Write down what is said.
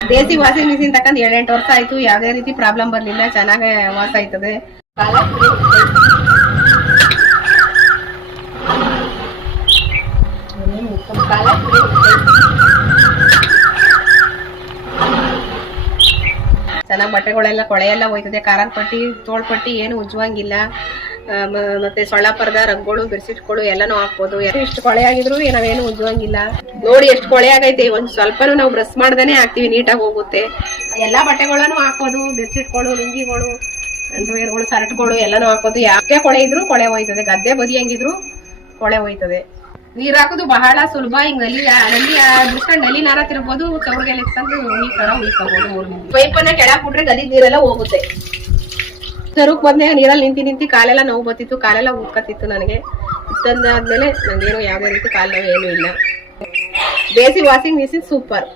ದೇಸಿ washing machine ತಕೊಂಡ್ 7-8 ವರ್ಷ ಆಯ್ತು. ಯಾವ್ದೇ ರೀತಿ ಪ್ರಾಬ್ಲಮ್ ಬರ್ಲಿಲ್ಲ, ಚೆನ್ನಾಗಿ ವಾಸ ಆಯ್ತದೆ. ಚೆನ್ನಾಗಿ ಬಟ್ಟೆಗಳೆಲ್ಲ ಕೊಳೆಯೆಲ್ಲ ಹೋಯ್ತದೆ. ಕಾರನ್ ಪಟ್ಟಿ, ತೋಳ್ಪಟ್ಟಿ ಏನು ಉಜ್ಜುವಂಗಿಲ್ಲ. ಮತ್ತೆ ಸೊಳ್ಳ ಪರ್ದ, ರಗ್ಗಳು, ಬೆಡ್ಶೀಟ್ಗಳು ಎಲ್ಲಾನು ಹಾಕ್ಬೋದು. ಇಷ್ಟು ಕೊಳೆ ಆಗಿದ್ರು ನಾವೇನು ಉಜ್ಜುವಂಗಿಲ್ಲ. ನೋಡಿ ಎಷ್ಟು ಕೊಳೆ ಆಗೈತೆ. ಒಂದ್ ಸ್ವಲ್ಪನೂ ನಾವು ಬ್ರಷ್ ಮಾಡ್ದೇನೆ ಹಾಕ್ತಿವಿ, ನೀಟಾಗಿ ಹೋಗುತ್ತೆ. ಎಲ್ಲಾ ಬಟ್ಟೆಗಳನ್ನು ಹಾಕೋದು, ಬೆಡ್ಶೀಟ್ಗಳು, ಲುಂಗಿಗಳು, ಅಂಡರ್ವೇರ್ಗಳು, ಶರ್ಟ್ಗಳು ಎಲ್ಲಾನು ಹಾಕೋದು. ಯಾಕೆ ಕೊಳೆ ಇದ್ರು ಕೊಳೆ ಹೋಯ್ತದೆ. ಗದ್ದೆ ಬದಿಯಂಗಿದ್ರು ಕೊಳೆ ಹೋಯ್ತದೆ. ನೀರ್ ಹಾಕೋದು ಬಹಳ ಸುಲಭ. ಹಿಂಗ್ ನಲ್ಲಿ ಬಿಡ್ಸ್ಕೊಂಡ್ ನಲ್ಲಿ ನಾರ ತಿರ್ಬೋದು, ಚೌರ್ಗೆಲ್ಲ ಇಟ್ಕೊಂಡು ನೀರ್ ತರ ಉಯ್ಕೋಬಹುದು. 3 ನಿಮಿಷ ಪೈಪನ್ನ ಕೆಳಕ್ ಬಿಟ್ರೆ ಗದಿಗ್ ನೀರೆಲ್ಲ ಹೋಗುತ್ತೆ. ಸರುಕ್ ಬಂದಾಗ ನೀರಲ್ಲಿ ನಿಂತಿ ಕಾಲೆಲ್ಲ ನೋವು ಬರ್ತಿತ್ತು, ಕಾಲೆಲ್ಲ ಉಟ್ಕತಿತ್ತು ನನಗೆ. ಇತ್ತಂದಾದ್ಮೇಲೆ ನಂಗೇನು ಯಾವ್ದೇ ರೀತಿ ಕಾಲ್ ನೋವು ಏನು ಇಲ್ಲ. ದೇಸಿ ವಾಷಿಂಗ್ ಮಿಷಿನ್ ಸೂಪರ್.